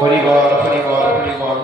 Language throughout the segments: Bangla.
হরি বল হরি বল হরি বল।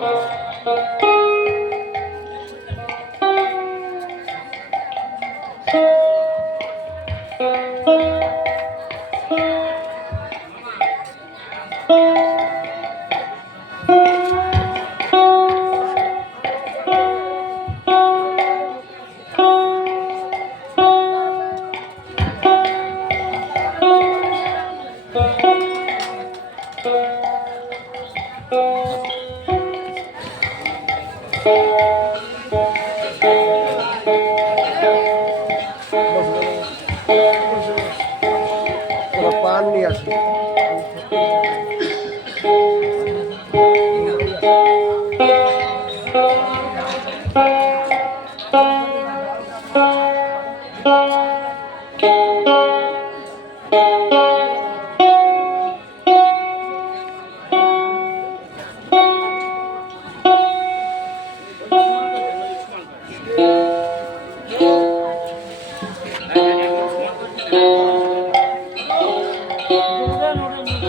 পান নিয়ে আসুন।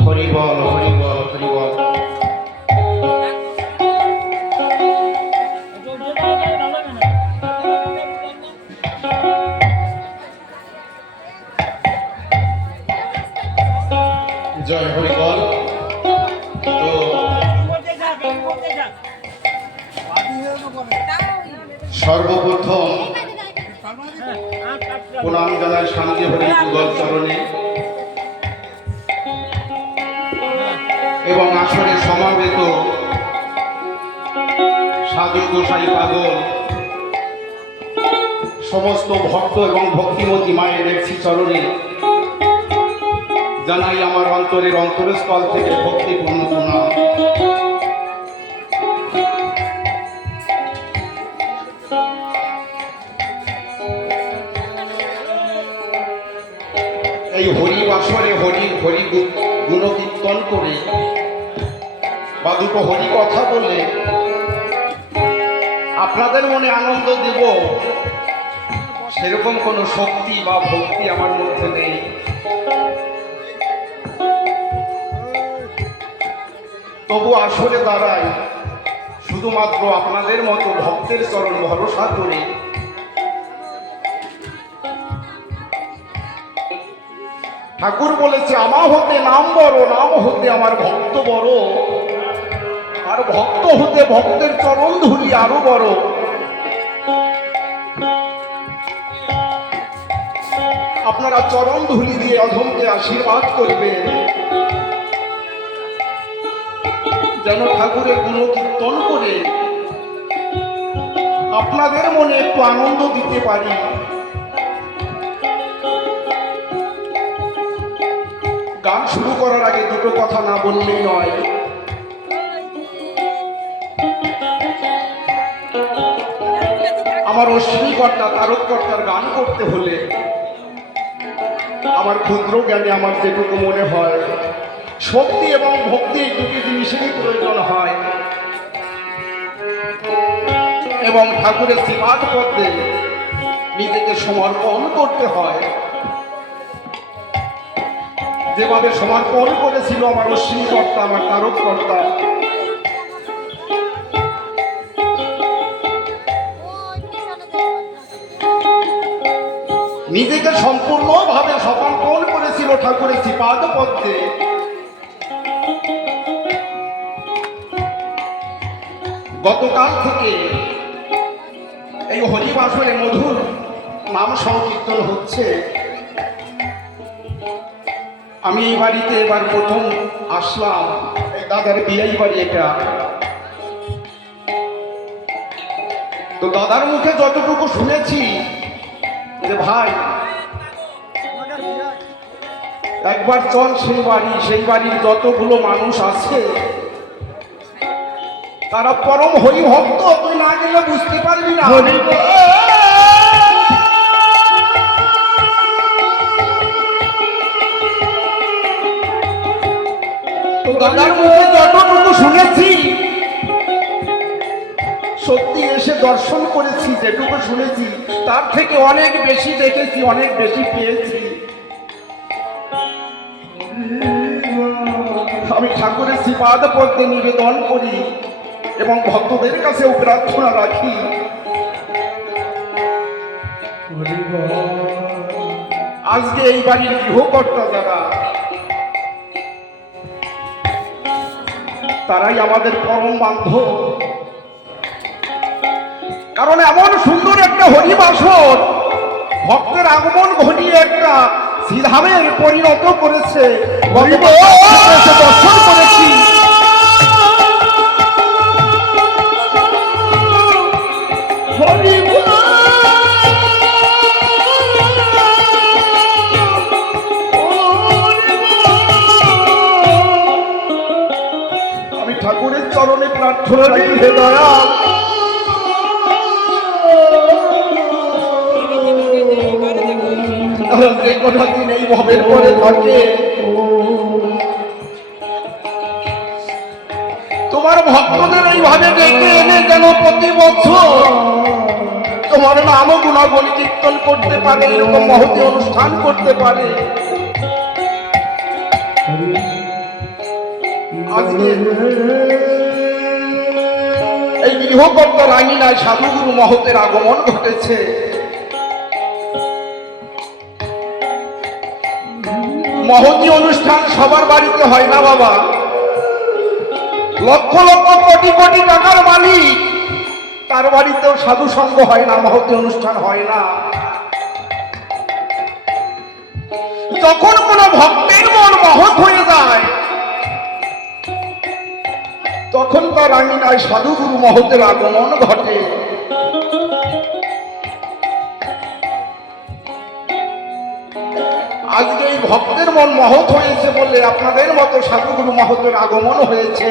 হরি বল হরি বল হরি বল। জয় হরি বল। তো সর্বপ্রথম প্রণাম জানাই শান্তি হরি যুগল চরণে এবং আসরে সমাবেত সাধু গোসাই পাগল সমস্ত ভক্ত এবং ভক্তিমতী মায়ের একটি চরণে জানাই আমার অন্তরের অন্তরস্থল থেকে ভক্তিপূর্ণ প্রণাম। এই হরি বাসরে হরি হরি গুণকীর্তন করে বা দুটো হরি কথা বলে আপনাদের মনে আনন্দ দেব সেরকম কোনো শক্তি বা ভক্তি আমার মধ্যে নেই। তবু আসরে দাঁড়াই শুধুমাত্র আপনাদের মতো ভক্তের চরণ ভরসা করে। ঠাকুর বলেছে আমা হতে নাম বড়, নাম হতে আমার ভক্ত বড়, আর ভক্ত হতে ভক্তের চরণ ধুলি আরো বড়। আপনারা চরণ ধুলি দিয়ে অধমকে আশীর্বাদ করবেন যেন ঠাকুরের গুণকীর্তন করে আপনাদের মনে একটু আনন্দ দিতে পারি। গান শুরু করার আগে দুটো কথা না বললেই নয়। আমার অশ্বিনীকর্তা তারককর্তার গান করতে হলে আমার ক্ষুদ্র জ্ঞানে আমার যেটুকু মনে হয় শক্তি এবং ভক্তি এই দুটি জিনিসেরই প্রয়োজন হয় এবং ঠাকুরের শ্রীপাদ পদ্মে নিজেকে সমর্পণ করতে হয়। যেভাবে সমর্পণ করেছিল আমার অশ্বিনীকর্তা আমার তারককর্তা, নিজেকে সম্পূর্ণভাবে সমর্পণ করেছিল ঠাকুরের শ্রীপাদ পদ্মে, গতকাল থেকে এই হরিবাসরে মধুর নাম সংকীর্তন হচ্ছে। আমি এই বাড়িতে এবার প্রথম আসলাম, এই দাদার বিয়েই বাড়ি এটা। তো দাদার মুখে যতটুকু শুনেছি যে ভাই একবার চল সেই বাড়ির যতগুলো মানুষ আছে তারা পরম হরিভক্ত, তুই না গেলে বুঝতে পারবি না। তো দাদার মুখে যতটুকু শুনেছি সত্যি এসে দর্শন করেছি, যেটুকু শুনেছি তার থেকে অনেক বেশি দেখেছি, অনেক বেশি পেয়েছি। আমি ঠাকুরের শ্রীপাদ পদ্মে নিবেদন করি এবং ভক্তদের কাছেও প্রার্থনা রাখি। আজকে এই বাড়ির গৃহকর্তা যারা, তারাই আমাদের পরম বান্ধব। কারণ এমন সুন্দর একটা হরিবাসর ভক্তের আগমন ঘটিয়ে একটা শ্রীধামের পরিণত করেছে। দর্শন করেছি, আমি ঠাকুরের চরণে প্রার্থনা রাখি, হে দয়াল যে কোনো দিন এই ভবের পরে থাকে তোমার ভক্তদের এইভাবে ডেকে এনে যেন প্রতি বছর তোমার নাম গুণাবলী কীর্তন করতে পারে, এরকম মহতী অনুষ্ঠান করতে পারে। আজকে এই গৃহকর্তা রাঙিনায় সাধুগুরু মহতের আগমন ঘটেছে। মহতী অনুষ্ঠান সবার বাড়িতে হয় না বাবা। লক্ষ লক্ষ কোটি কোটি টাকার মালিক, তার বাড়িতেও সাধু সঙ্গ হয় না, মহতী অনুষ্ঠান হয় না। যখন কোনো ভক্তের মন মহৎ হয়ে যায়, তখন তার আঙিনায় সাধুগুরু মহতের আগমন ঘটে। আজকে এই ভক্তের মন মহৎ হয়েছে বলে আপনাদের মতো সাধুগুরু মহতের আগমন হয়েছে।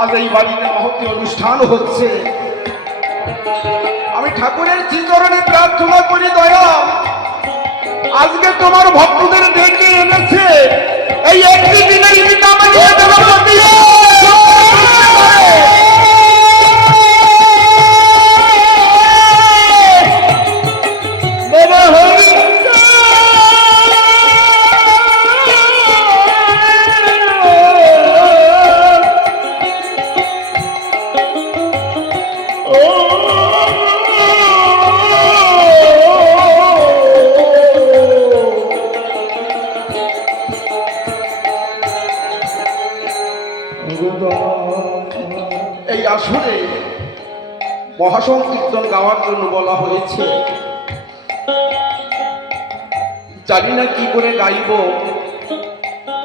আজ এই বাড়িতে মহতী অনুষ্ঠান হচ্ছে। আমি ঠাকুরের শ্রীচরণে প্রার্থনা করি, দয়া আজকে তোমার ভক্তদের ডেকে এনেছে, এই একটি দিনের এই আসরে মহাসংকীর্তন গাওয়ার জন্য বলা হয়েছে। জানি না কি করে গাইব।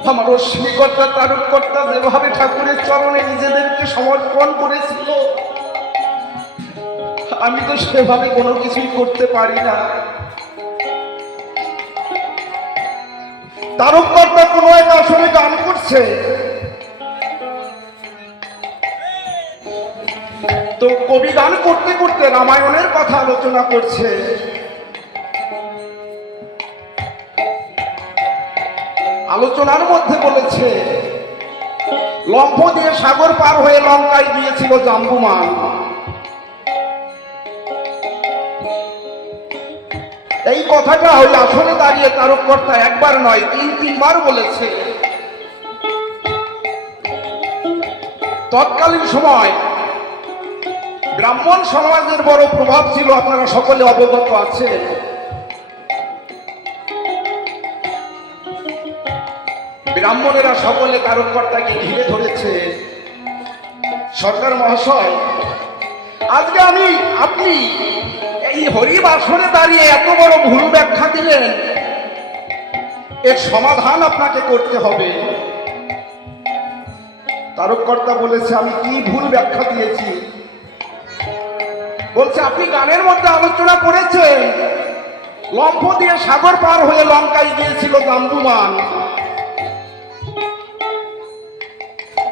আমার অশ্বিনীকর্তা তারককর্তা যেভাবে ঠাকুরের চরণে নিজেদেরকে সমর্পণ করেছিল, আমি তো সেভাবে কোনো কিছুই করতে পারি না। তারককর্তা কোনো এক আসরে গান করছে, তো কবি গান করতে করতে রামায়ণের কথা আলোচনা করছে। আলোচনার মধ্যে বলেছে, লম্ফ দিয়ে সাগর পার হয়ে লঙ্কায় গিয়েছিল জাম্বুমান। এই কথাটা ওই আসনে দাঁড়িয়ে তারককর্তা একবার নয়, তিনবার বলেছে। তৎকালীন সময় ব্রাহ্মণ সমাজের বড় প্রভাব ছিল, আপনারা সকলে অবগত আছেন। ব্রাহ্মণেরা সকলে তারককর্তাকে ঘিরে ধরেছে। সরকার মহাশয়, আজকে আপনি এই হরিবাসরে দাঁড়িয়ে এত বড় ভুল ব্যাখ্যা দিলেন, এর সমাধান আপনাকে করতে হবে। তারককর্তা বলেছে, আমি কি ভুল ব্যাখ্যা দিয়েছি? বলছে, আপনি গানের মধ্যে আলোচনা করেছেন লম্ফ দিয়ে সাগর পার হয়ে লঙ্কায় গিয়েছিল জাম্বুমান।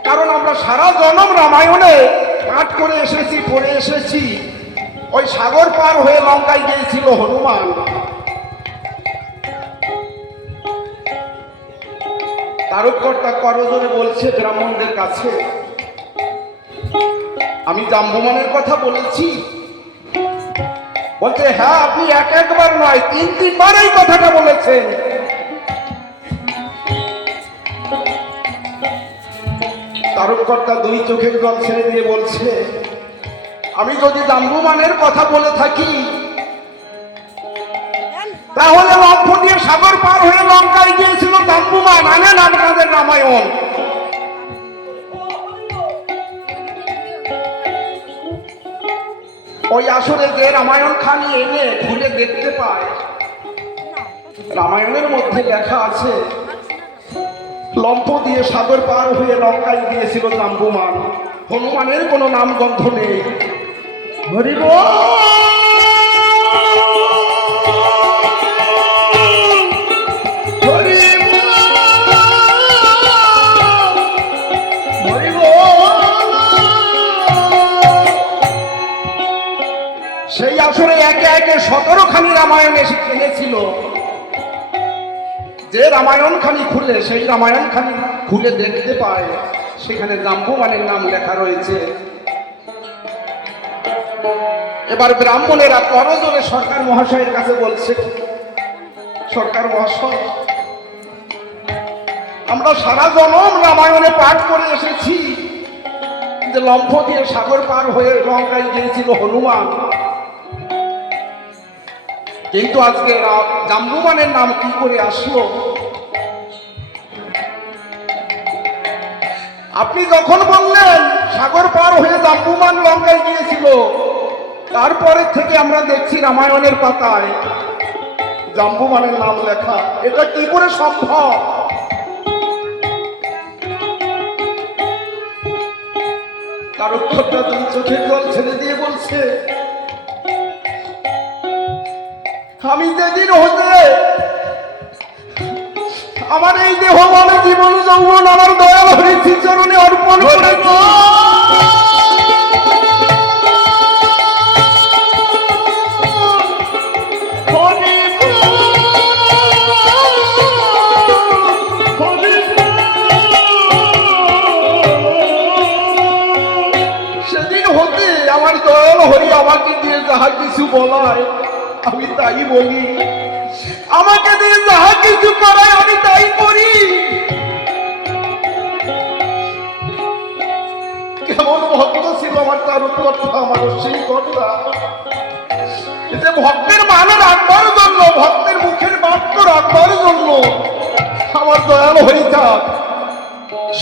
কারণ আমরা সারা জনম রামায়ণে পাঠ করে এসেছি, পড়ে এসেছি, ওই সাগর পার হয়ে লঙ্কায় গিয়েছিল হনুমান। তারককর্তা করজোরে বলছে ব্রাহ্মণদের কাছে, আমি জাম্বুমানের কথা বলেছি? বলছে, হ্যাঁ, আপনি একবার নয়, তিনবার এই কথাটা বলেছেন। তারককর্তা দুই চোখের জল ছেড়ে দিয়ে বলছে, আমি যদি জাম্বুমানের কথা বলে থাকি তাহলে লক্ষ দিয়ে সাগর পার হয়ে লঙ্কায় গিয়েছিল জাম্বুমান। আনেন আপনাদের রামায়ণ। ওই আসরে যে রামায়ণ খানি এনে খুলে দেখতে পায়, রামায়ণের মধ্যে লেখা আছে লম্ফ দিয়ে সাগর পার হয়ে লঙ্কায় গিয়েছিল জাম্বুমান। হনুমানের কোনো নামগন্ধ নেই। হরি বল, হরি বল, হরি বল। সেই আসরে একে একে 17খানি রামায়ণ এসে এনেছিল। যে রামায়ণ খানি খুলে, সেই রামায়ণ খানি খুলে দেখতে পায় সেখানে জাম্বুমানের নাম লেখা রয়েছে। এবার ব্রাহ্মণেরা করজোরে সরকার মহাশয়ের কাছে বলছে, সরকার মহাশয়, আমরা সারা জনম রামায়ণে পাঠ করে এসেছি যে লম্ফ দিয়ে সাগর পার হয়ে লঙ্কায় গিয়েছিল হনুমান, কিন্তু আজকে জাম্বুমানের নাম কি করে আসলো? আপনি যখন বললেন সাগর পার হয়ে জাম্বুমান লঙ্কায় গিয়েছিল, তারপরে থেকে আমরা দেখছি রামায়ণের পাতায় জাম্বুমানের নাম লেখা। এটা কি করে সম্ভব? তারককর্তা দুই চোখের জল ছেড়ে দিয়ে বলছে, আমি যেদিন হতে আমার এই দেহ মানে জীবন যৌবন আমার দয়াল হরির চরণে অর্পণ করেছি, সেদিন হতে আমার দয়াল হরি আমাকে দিয়ে যাহা কিছু বলায় আমি তাই বলি, আমাকে দিয়ে যাহা কিছু করায় আমি তাই করি। কেমন ভক্ত ছিল আমার তারককর্তা, আমার সেই কর্তা, যে ভক্তের মান রাখবার জন্য, ভক্তের মুখের বাক্য রাখবার জন্য আমার দয়াল হয়ে থাক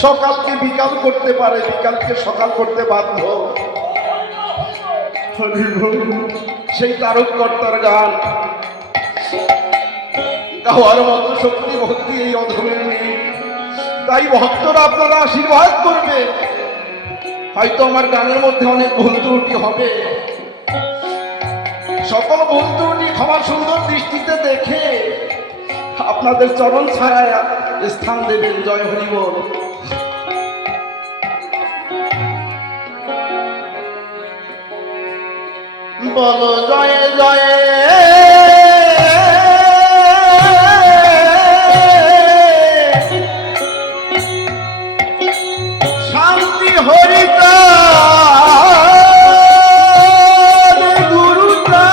সকালকে বিকাল করতে পারে, বিকালকে সকাল করতে বাধ্য। সেই তারককর্তার গান গাওয়ার মতো শক্তি ভক্তি এই অধমের নেই। তাই ভক্তরা আপনারা আশীর্বাদ করবে। হয়তো আমার গানের মধ্যে অনেক ভুল ত্রুটি হবে, সকল ভুল ত্রুটি ক্ষমা সুন্দর দৃষ্টিতে দেখে আপনাদের চরণ ছায়ায় স্থান দেবেন। জয় হরি বল। বলো জয় জয় শান্তি হরিতা গুরুতা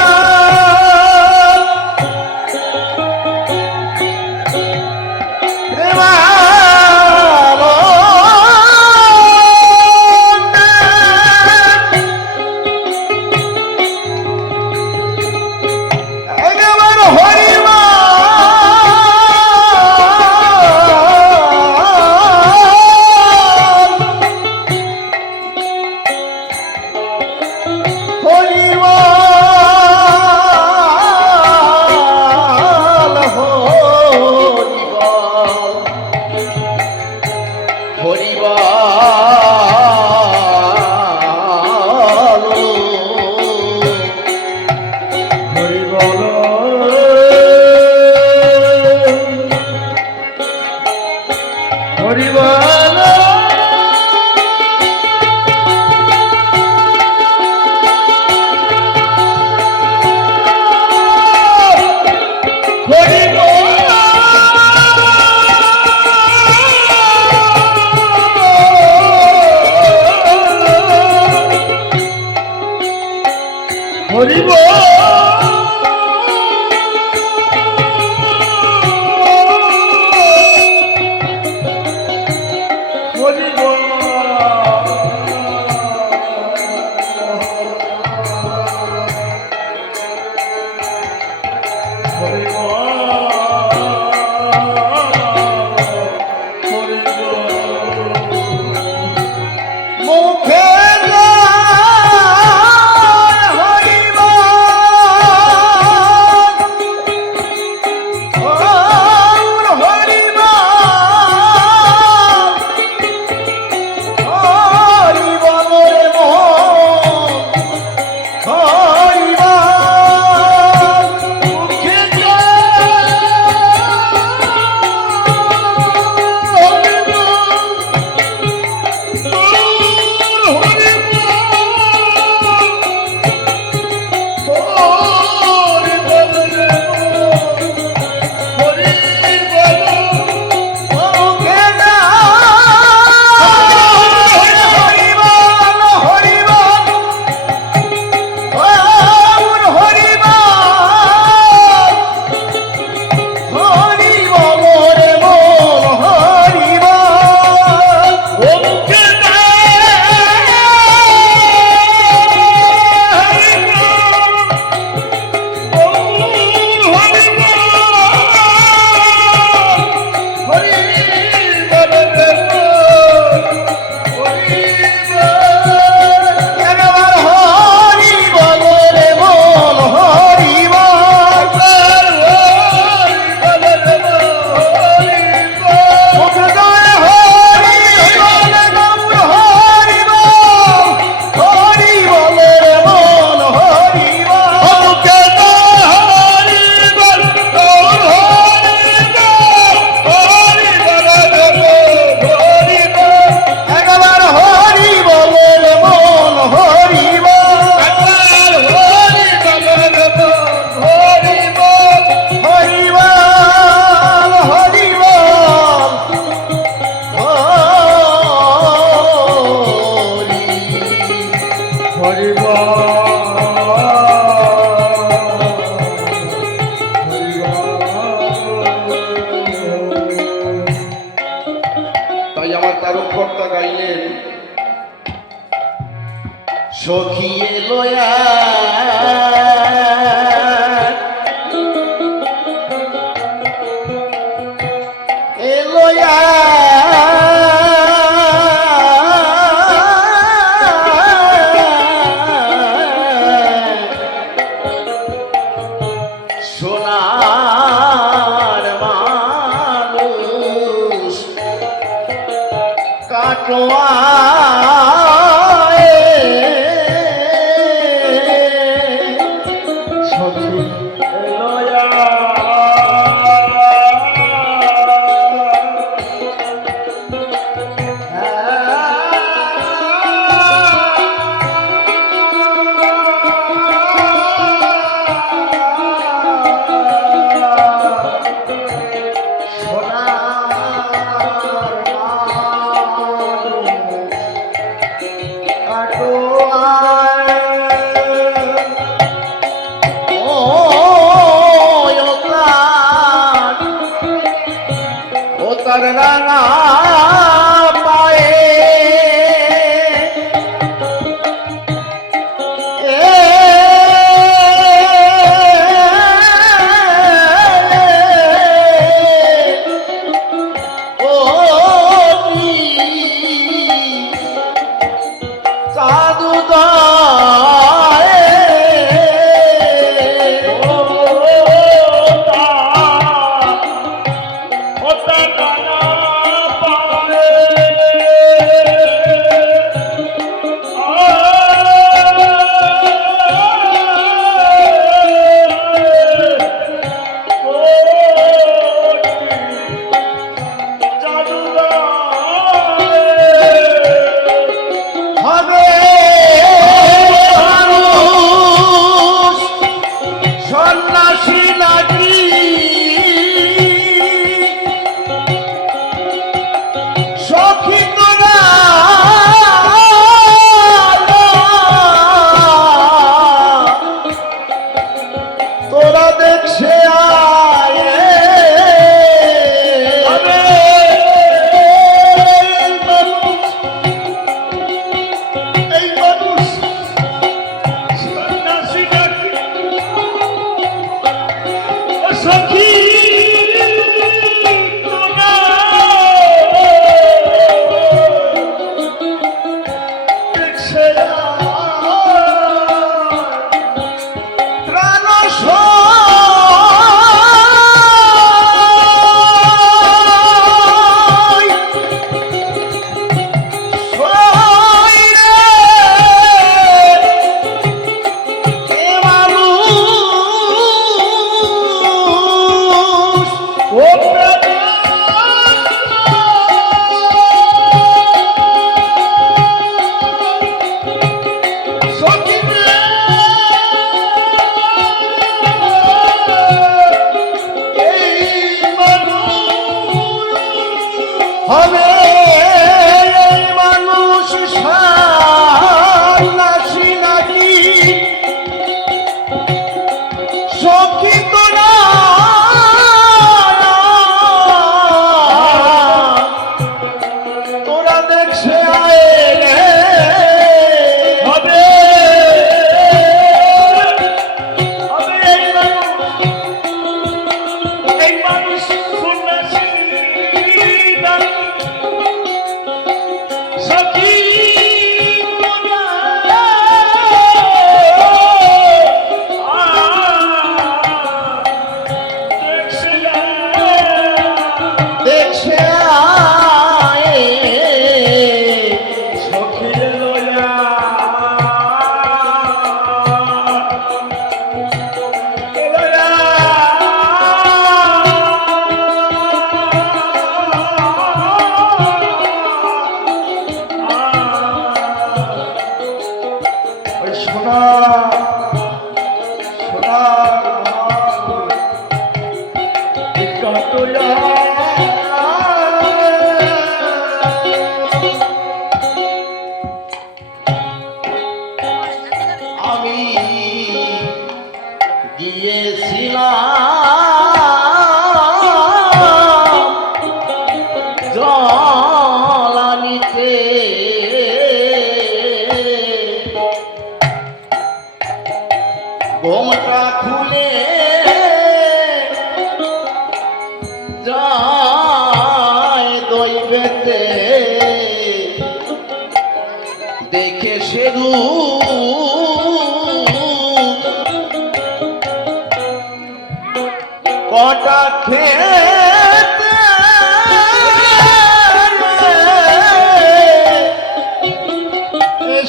সখী এলো সোনার মানুষ কাটোয়া রাঙা পায়ে ও সাধু হবে মানুষ সন্ন্যাসী নাকি সখী তোরা তোরা দেখছে হবে এই মানুষ সন্ন্যাসী আমি গিয়েছিলাম জল আনিতে দেখে সে কটা খেতে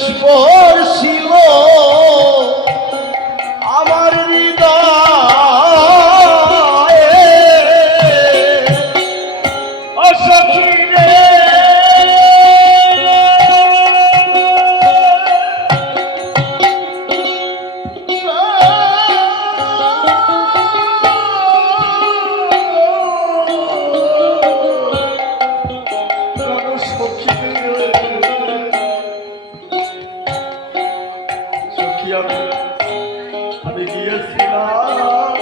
স্পর্শিল আমার হৃদয়ে অসখী রে আমি গিয়েছিলাম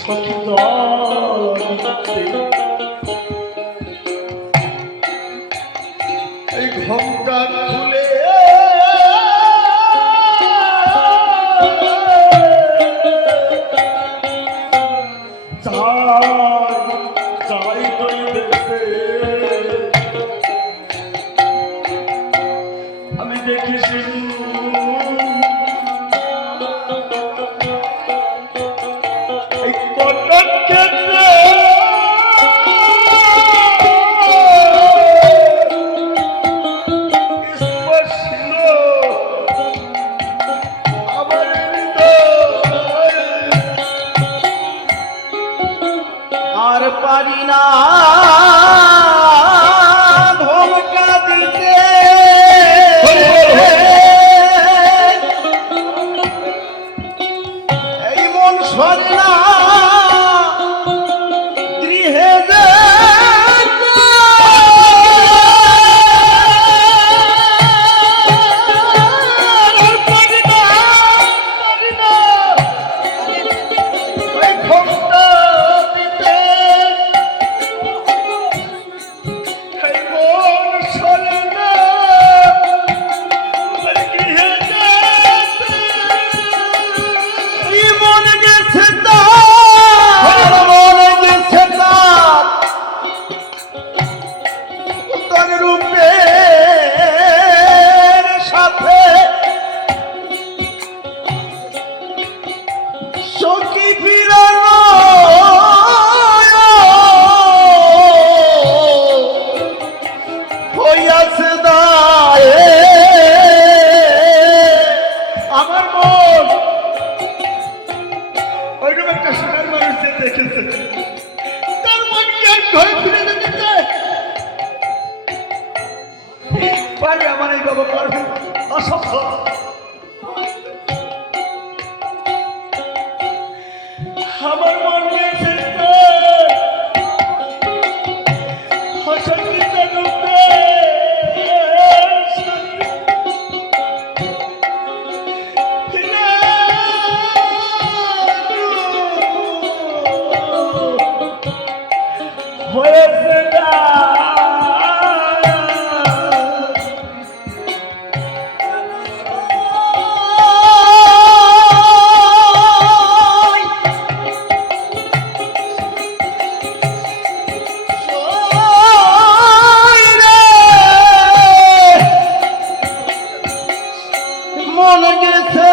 সখী এই ঘোমটা খুলে চাই তুই দেখতে আমি দেখেছি এই কটক ক্ষেত্রে স্পর্শিল আমার হৃদয় আর পারি না ধমকা দিতে এই মন সরে না গৃহে সখী ফিরানো হইয়াছে দায়ে আমার মন ওইরকম একটা সোনার মানুষ যে দেখেছে তার মন কি আর ঘরে ফিরে যেতে চায় পারবে আমার এই বাবা পারবে অসম্ভব আমার মন গেছে হসঙ্গীতা রূপে হয়েছে মন গেছে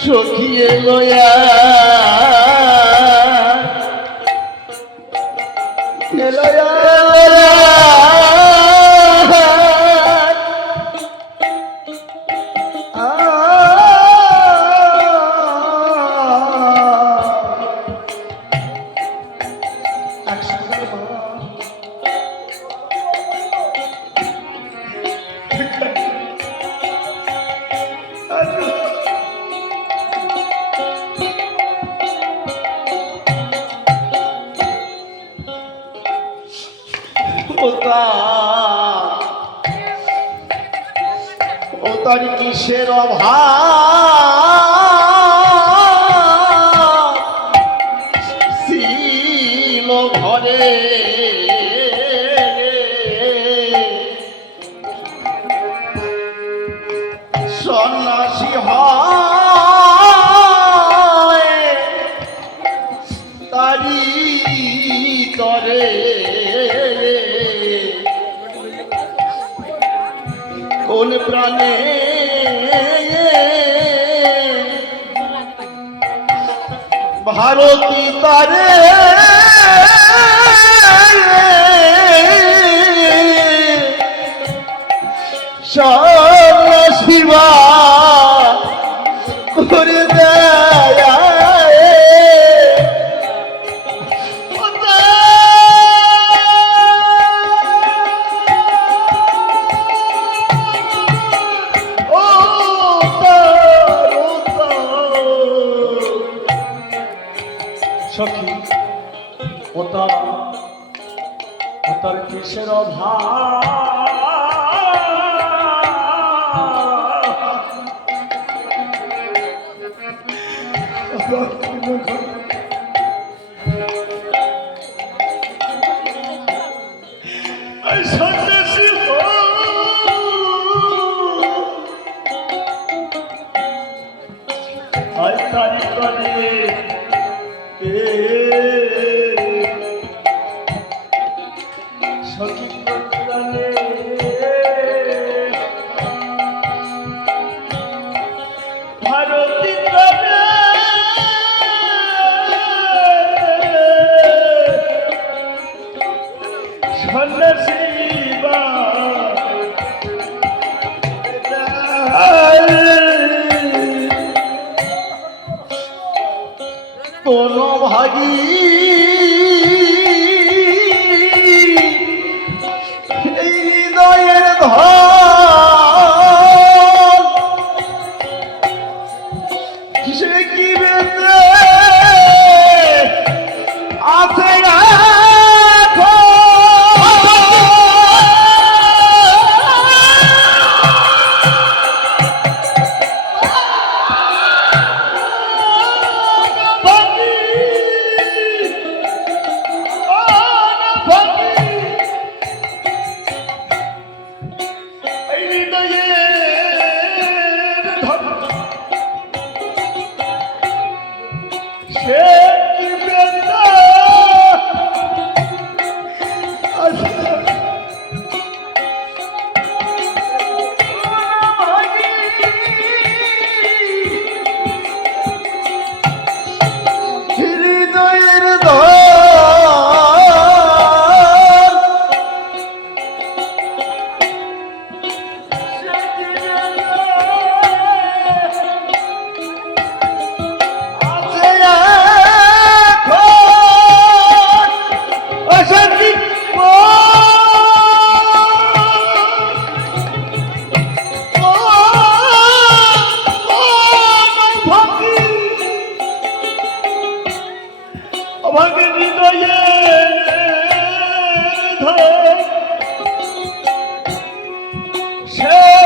সখিয়ে লয়া ও তার কিসের অভাব ছিল ঘরে সন্ন্যাসী হয় তারি তরে কোন প্রাণে ভারতী তারে শিবা করে দেয় সখী ওতার কিসের সন্ন্যাসী তারি করে সখী প্রাণে ভারতী প্রাণে সন্ন্যাসী কোন ভাগী হৃদয়ের ধন সে কি বেঁচে আছে ছেড়ে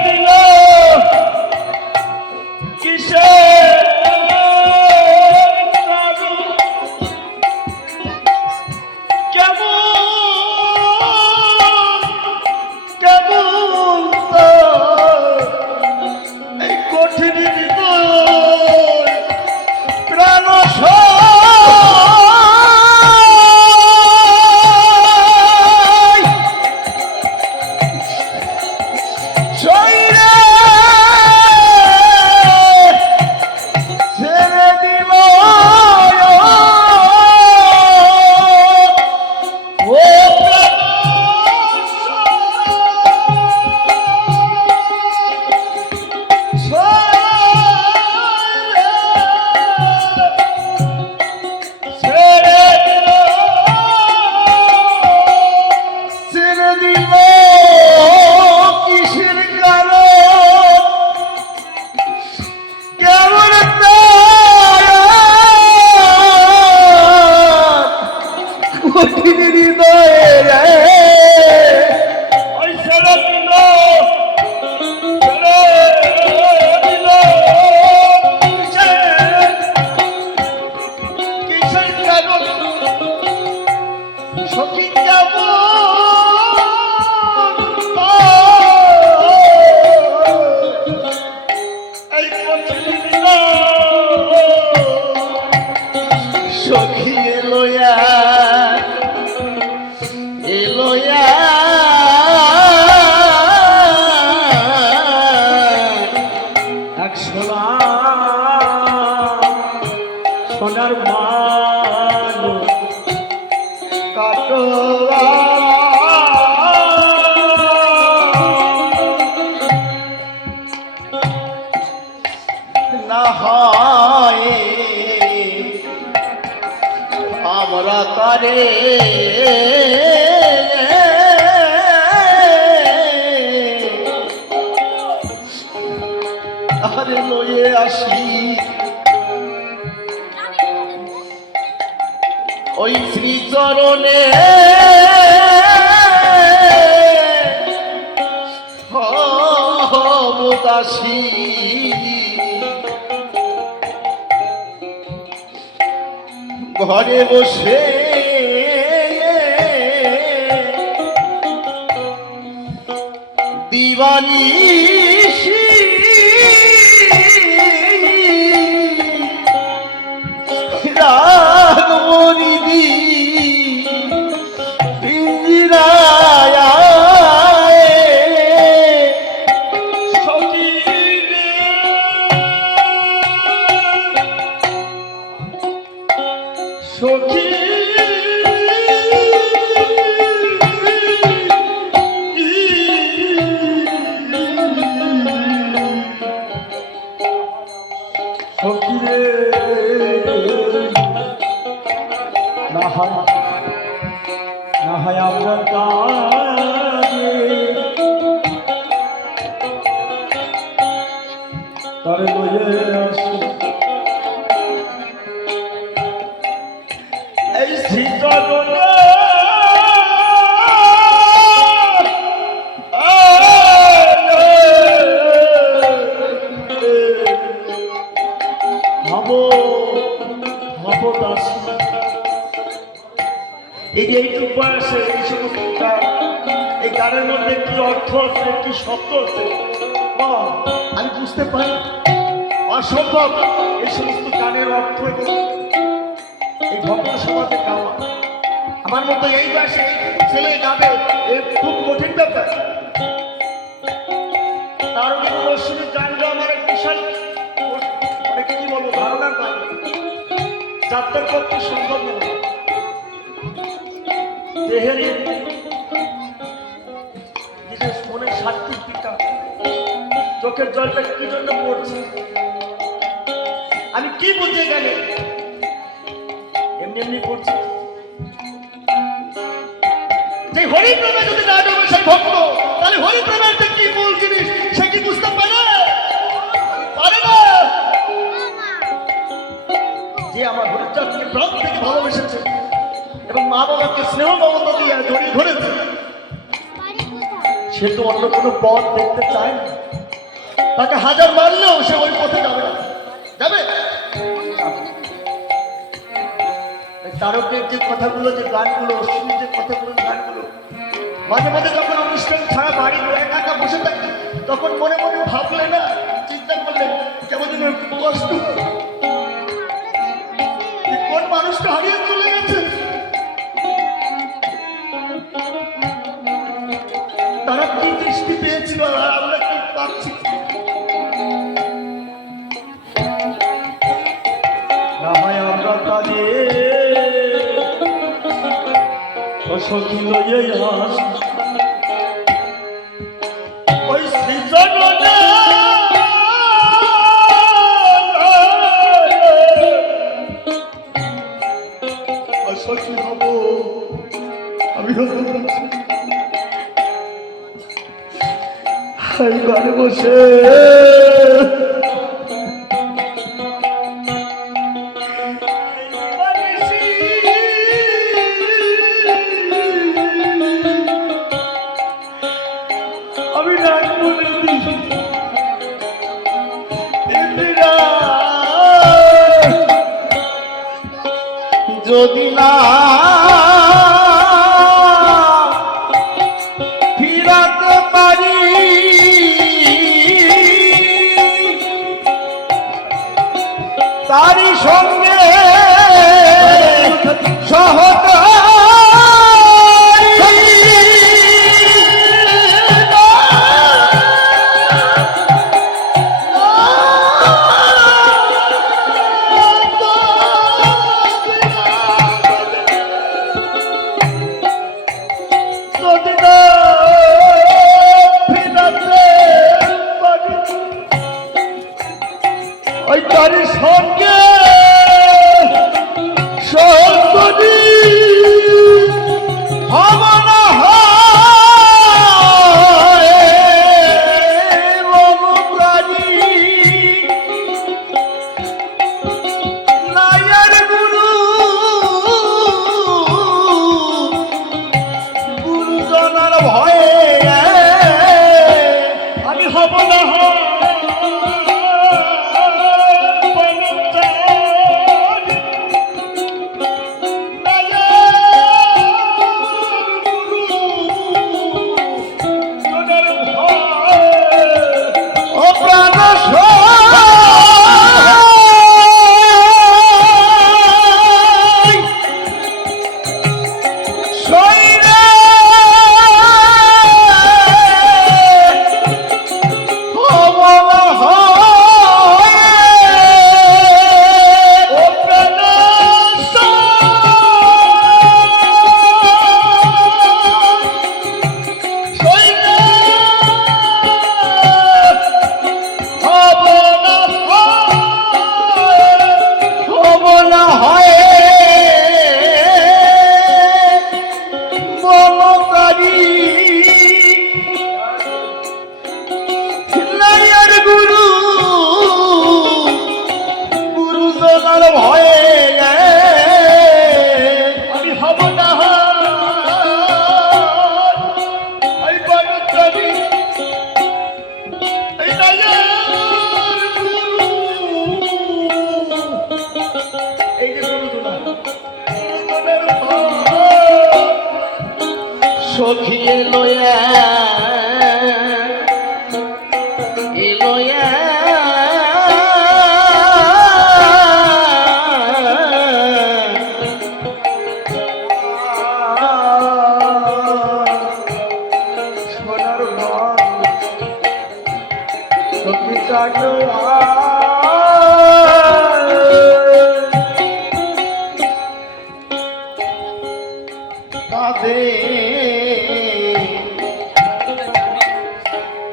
দিল হয় আমরা তারে আরে লয়ে আসি ওই শ্রীচরণে দাসী ঘরে বসে দিবানিশি রাগমণিদি পিঞ্জিরায় সখী সখীরে না হয় আমরা কাজে তারে লয়ে আসি এই শ্রীচরণে ভাবো ভাবো দাসী এই যে এইটুকু বয়সে এই সমস্ত গান, এই গানের মধ্যে কি অর্থ আছে কি শব্দ আছে আমি বুঝতে পারি অসম্ভব এই সমস্ত গানের অর্থ এবং এই ভক্ত সমাজে গাওয়া। আমার মতো এই বয়সে ছেলে গাবে এই খুব কঠিন ব্যাপার। তার মৌসুমী গান গাওয়া আমার এক বিশাল মানে কি বলবো ধারণার বাইরে, যাত্রার পক্ষে সম্ভব নয়। দেহের নিজের মনের সাত্বিক দিকটা, চোখের জলটা কি জন্য পড়ছে আমি কি বুঝে গেলে এমনি এমনি করছি। যে হরিপ্রেমে যদি না ডোবে সে ভক্ত, তাহলে হরিপ্রেমের যে কি মূল জিনিস সে কি বুঝতে পারে পারে না। যে আমার হরিচাঁদকে প্রাণ থেকে ভালোবেসেছে এবং মা বাবাকে স্নেহ মমতা দিয়ে জড়িয়ে ধরেছে, সে তো অন্য কোনো পথ দেখতে চায় না। তাকে হাজার মারলেও সে ওই পথে যাবে না। যাবে তারকের যে কথাগুলো, যে গানগুলো, অশ্বিনীর যে কথাগুলো, গানগুলো মাঝে মাঝে যখন অনুষ্ঠান ছাড়া বাড়ি একা একা বসে থাকি, তখন মনে মনে ভাবলে না, চিন্তা করলে কেমন যেন কষ্ট, কোন মানুষটা হারিয়ে চলে গেছে। তারা কি দৃষ্টি পেয়েছিল আর আমরা কি পাচ্ছি। না হয় আমরা কাজে সখী লইয়ে আসি ওই শ্রীচরণে সখী হব আমি ঘরে বসে আমি রাগ বলে দিই যদি না ফিরাতে পারি তারই সঙ্গে সহজ ওই তার সঙ্গে সঙ্গী হব না হয় মমপ্রাণী নায়ের গুরু গুরুজনার ভয়ে আমি হব না সখী এলো এলো সোনার সখী কাটো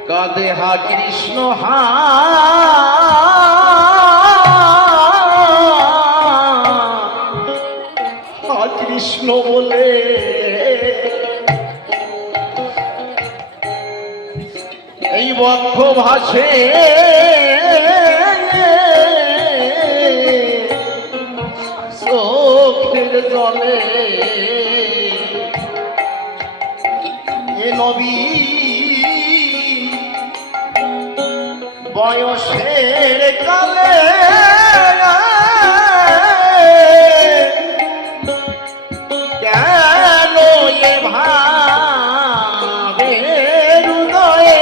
কাঁদে হা কৃষ্ণ হা কৃষ্ণ বলে এই বক্ষ ভাসে চোখের জলে এ নবী বয়সের কালে কেন এ ভাবে হৃদয়ে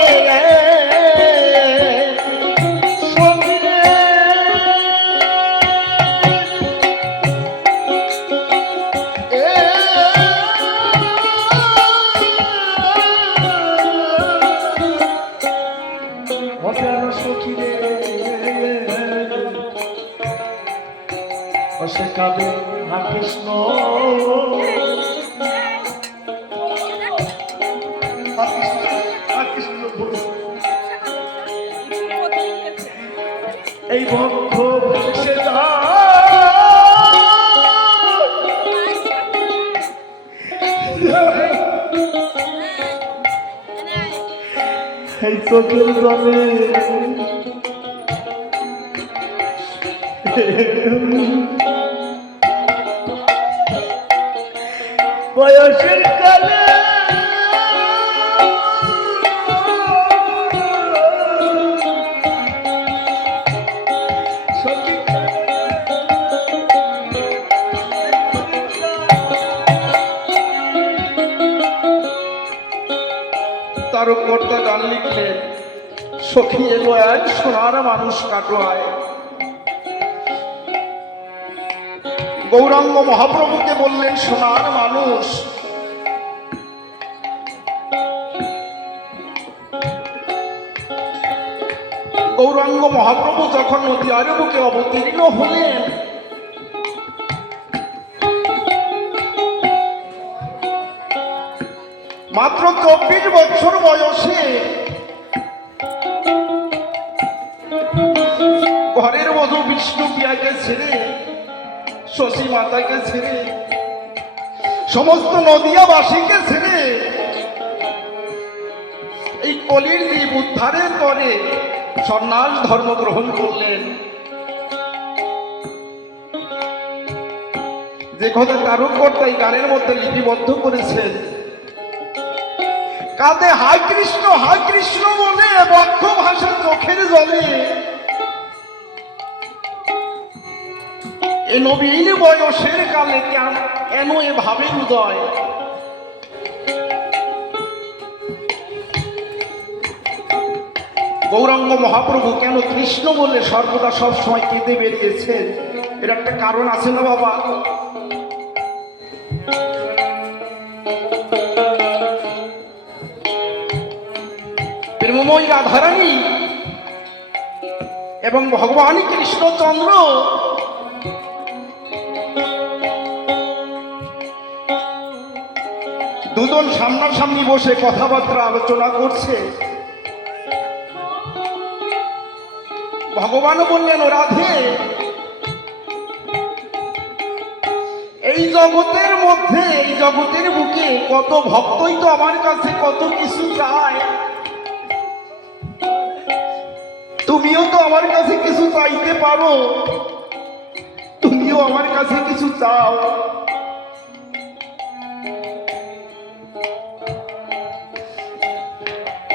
সে কাঁদে হা কৃষ্ণ এই বক্ষ ভেসে এই চোখের জলে বয়সের কালে তার কর্তা গান লিখলেন সখী এলো এক সোনার মানুষ কাটোয়ায় গৌরাঙ্গ মহাপ্রভুকে বললেন সোনার মানুষ গৌরাঙ্গ মহাপ্রভু যখন নদী আরবুকে অবতীর্ণ হলেন মাত্র 24 বছর বয়সে ঘরের বধূ ছেড়ে, শশী মাতাকে ছেড়ে, সমস্ত নদিয়াবাসীকে ছেড়ে এই কলির দ্বীপ উদ্ধারের পরে সন্ন্যাস ধর্ম গ্রহণ করলেন। যে কথা তারকর্তা এই গানের মধ্যে লিপিবদ্ধ করেছেন, কাঁধে হায় কৃষ্ণ বলে বক্ষ ভাষা চোখের জলে এ নবীন বয়সের কালে কেন এভাবে উদয়? গৌরাঙ্গ মহাপ্রভু কেন কৃষ্ণ বলে সর্বদা সব সময় কেঁদে বেরিয়েছেন? এর একটা কারণ আছে না বাবা? প্রেমময়ী রাধারানী এবং ভগবান কৃষ্ণচন্দ্র দুজন সামনাসামনি বসে কথাবার্তা আলোচনা করছে। ভগবান বললেন, ও রাধে, এই জগতের মধ্যে, এই জগতের বুকে কত ভক্তই তো আমার কাছে কত কিছু চায়, তুমিও তো আমার কাছে কিছু চাইতে পারো, তুমিও আমার কাছে কিছু চাও।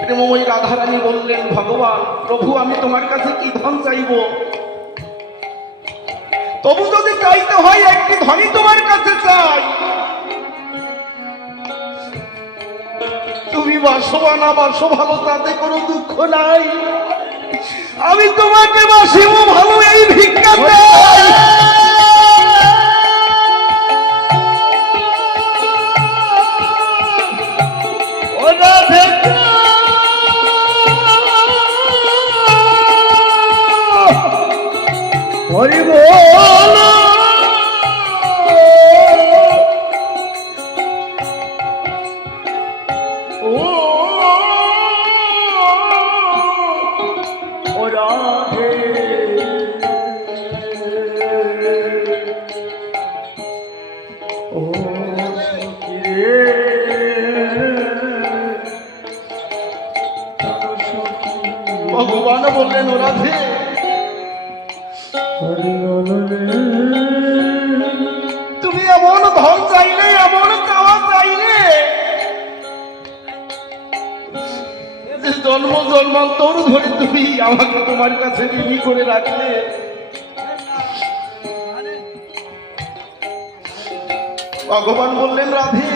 প্রেমময়ী রাধারানী বললেন, ভগবান প্রভু, আমি তোমার কাছে কি ধন চাইব? তবু যদি চাইতে হয় একটি ধনই তোমার কাছে চাই। তুমি বাসো বা না বাসো ভালো, তাতে কোনো দুঃখ নাই, আমি তোমাকে বাসিব ভালো, এই ভিক্ষা চাই। হরি বল ও রাধে, ও সখী রে, ভগবান বললেন, ও রাধে, তুমি এমন ধন চাইলে, এমন চাওয়া চাইলে, যে জন্ম জন্মান্তর ধরে তুমি আমাকে তোমার কাছে ঋণী করে রাখলে। ভগবান বললেন, রাধে,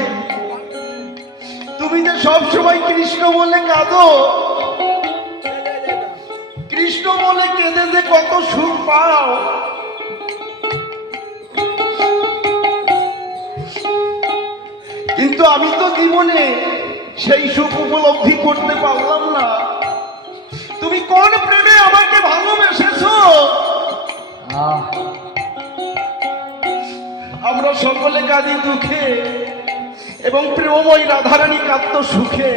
তুমি যে সব সময় কৃষ্ণ বলে কাঁদো, কৃষ্ণ বলে কেঁদে যে কত সুখ পাও, কিন্তু আমি তো জীবনে সেই সুখ উপলব্ধি করতে পারলাম না। তুমি কোন প্রেমে আমাকে ভালোবেসেছো? আমরা সকলে কাঁদি দুঃখে এবং প্রেমময়ী রাধারানী কাঁদত সুখে।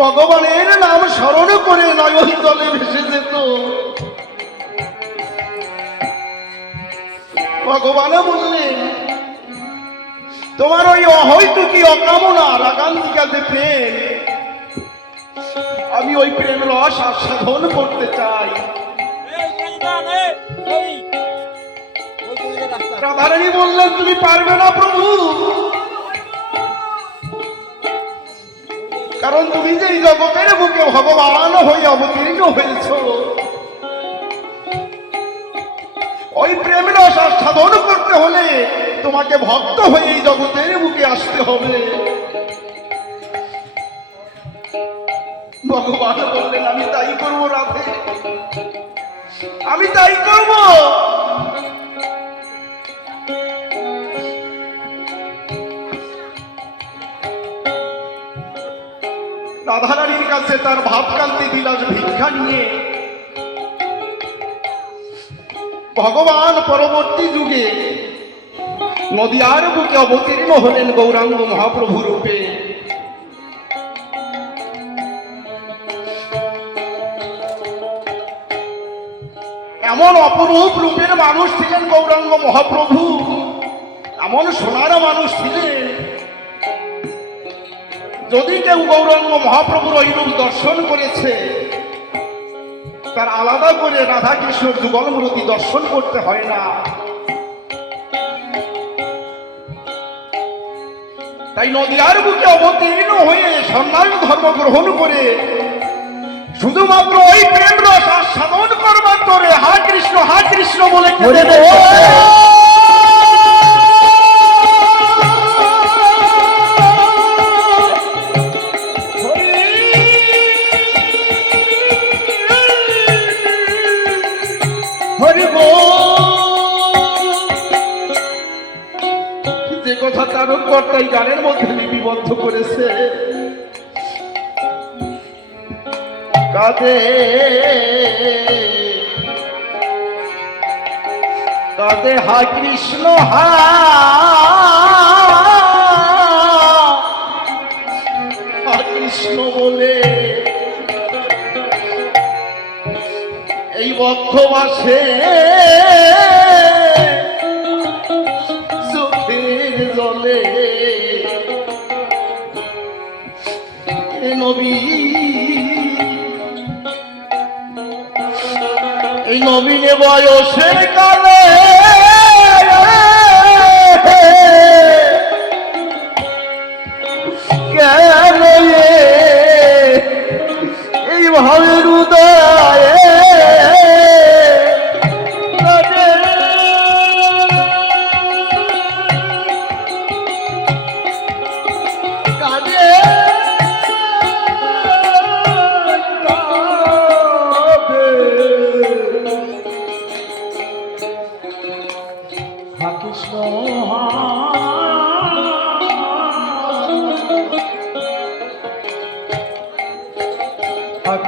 ভগবানের নাম স্মরণ করে নয়ন জলে ভেসে যেত। ভগবান বললেন, তোমার ওই অহৈতুকী অকামনা রাগান্তিকা যে প্রেম, আমি ওই প্রেম রস আস্বাদন করতে চাই। রাধারানী বললেন, তুমি পারবে না প্রভু, কারণ তুমি যে এই জগতের বুকে ভগবান হয়ে অবতীর্ণ হয়েছ, ওই প্রেম রস আস্বাদন করতে হলে তোমাকে ভক্ত হয়ে এই জগতের বুকে আসতে হবে। ভগবান বললেন, আমি তাই করবো রাধে, আমি তাই করব। রাধারানীর কাছে তার ভাবকান্তি বিলাস ভিক্ষা নিয়ে ভগবান পরবর্তী যুগে নদিয়ার বুকে অবতীর্ণ হলেন গৌরাঙ্গ মহাপ্রভু রূপে। এমন অপরূপ রূপের মানুষ ছিলেন গৌরাঙ্গ মহাপ্রভু, এমন সোনার মানুষ ছিলেন। যদি কেউ গৌরাঙ্গ মহাপ্রভুর ওই রূপ দর্শন করেছে, তার আলাদা করে রাধা কৃষ্ণর যুগল মূর্তি দর্শন করতে হয় না। তাই নদিয়ার বুকে অবতীর্ণ হয়ে সন্ন্যাস ধর্ম গ্রহণ করে শুধুমাত্র ওই প্রেম রস আস্বাদন করবার করে হা কৃষ্ণ বলে কেঁদে দেয়। যে কথা তারকর্তাই গানের মধ্যে লিপিবদ্ধ করেছে, কাঁদে কাঁদে হা কৃষ্ণ হা কৃষ্ণ বলে এই বক্ষবাসে চোখের জলে নবী এই নবীনে বয়সের কালে কেন এইভাবে হৃদয়ে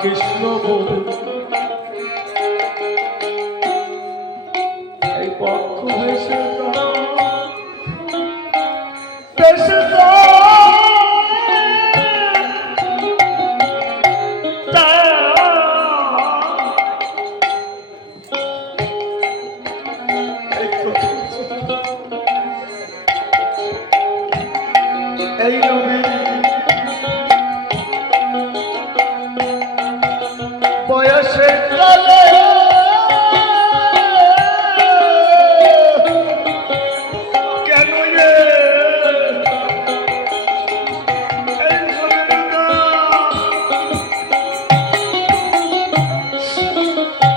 কৃষ্ণ বলে এই পক্ষ ভেসে এই নবী বয়সের কালে কেন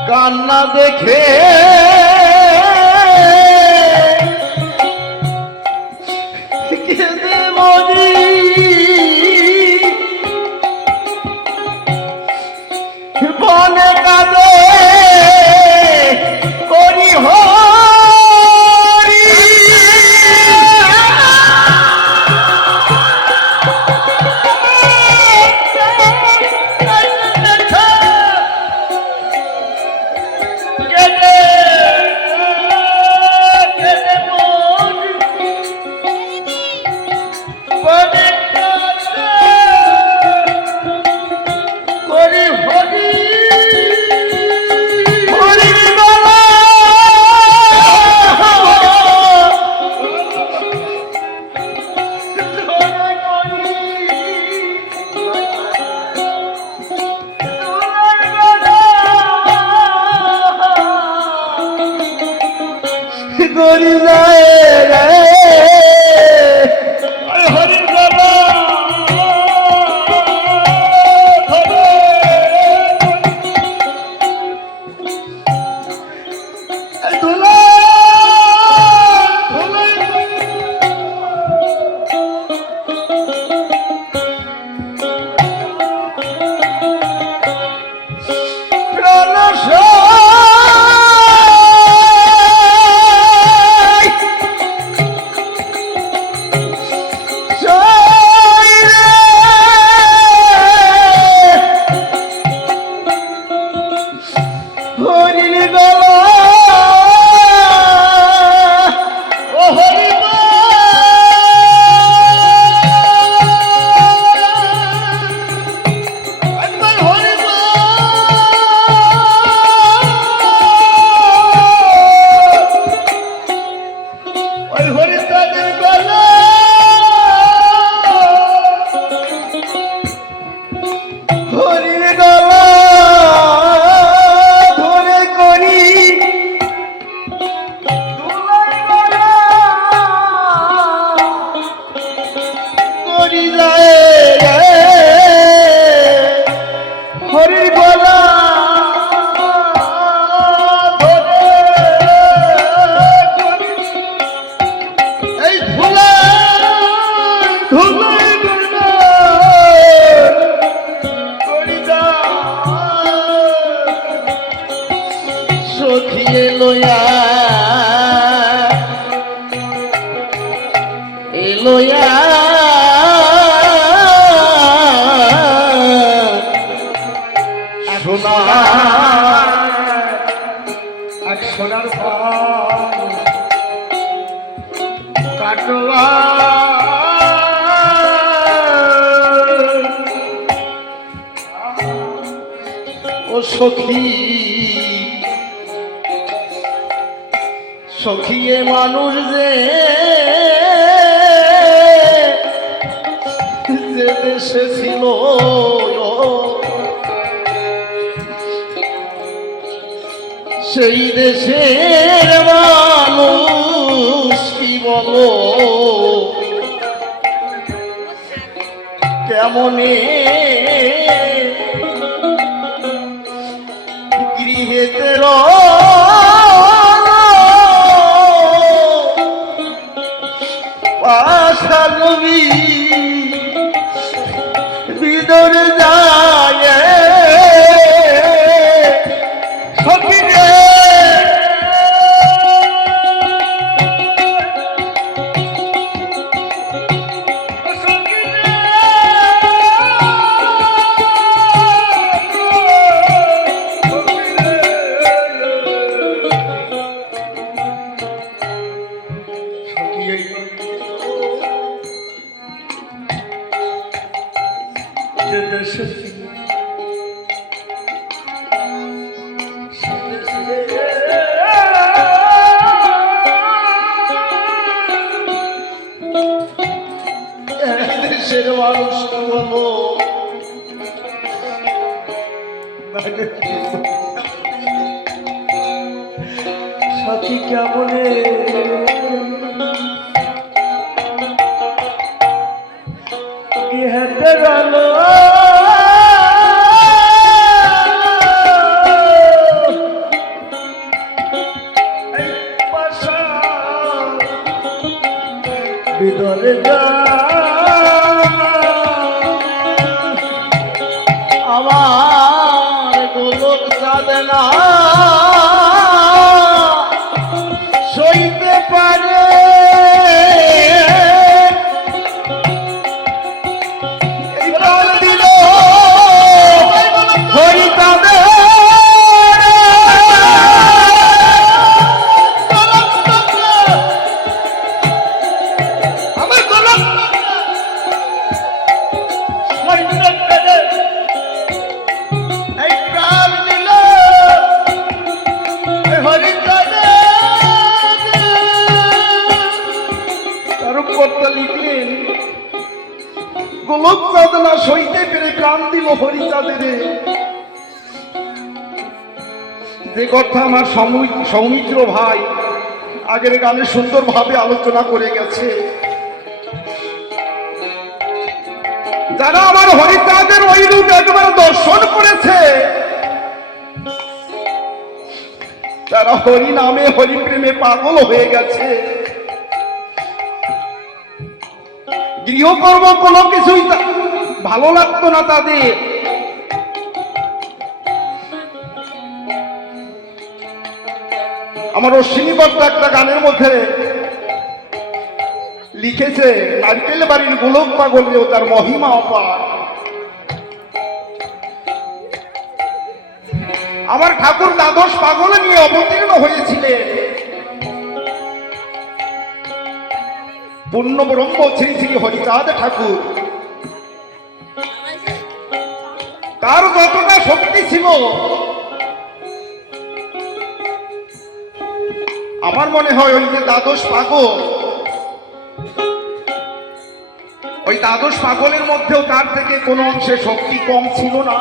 কান্না দেখে কেঁদে মরি বনে কাঁদে করি হরি কেঁদে কেঁদে মরি বনে কাঁদে করি হরি গরি যায় রে হরি বাবা ধুলা প্রাণ এলোয়া এলোয়া সোনা এক সোনার পান কাটোয়া ও সখী সখিয়ে মানুষ যে যে দেশে ছিল সেই দেশের মানুষ কি বলো কেমনে গৃহেতে পাশালবি ভিতরে যায় সখী রে দেশের মানুষ কি বলবো সাথী কেমনে গৃহেতে গেল ভিতরে যা আমার গোলক যাবে না সইতে পারে এই প্রাণ দিল হরিতাদের আমার গোলক এই প্রাণ দিল তার কর্তা লিখলেন গোলক চাঁদনা সইতে পেরে প্রাণ দিল হরিচাঁদের যে কথা আমার সৌমিত্র ভাই আগের গানে সুন্দরভাবে আলোচনা করে গেছে। যারা আমার হরিচাঁদের ওই রূপ একবার দর্শন করেছে তারা হরি নামে হরি প্রেমে পাগল হয়ে গেছে। গৃহকর্ম কোনো কিছুই ভালো লাগতো না তাদের। আমার অশ্বিনীবর্ত একটা গানের মধ্যে লিখেছে নারকেল বাড়ির গোলক পাগলেও তার মহিমা অপার। আমার ঠাকুর দ্বাদশ পাগল নিয়ে অবতীর্ণ হয়েছিলেন পূর্ণ ব্রহ্ম শ্রী শ্রী হরিচাঁদ ঠাকুর। তার যতটা শক্তি ছিল আমার মনে হয় ওই যে দ্বাদশ পাগল ওই দ্বাদশ পাগলের মধ্যেও তার থেকে কোনো অংশে শক্তি কম ছিল না।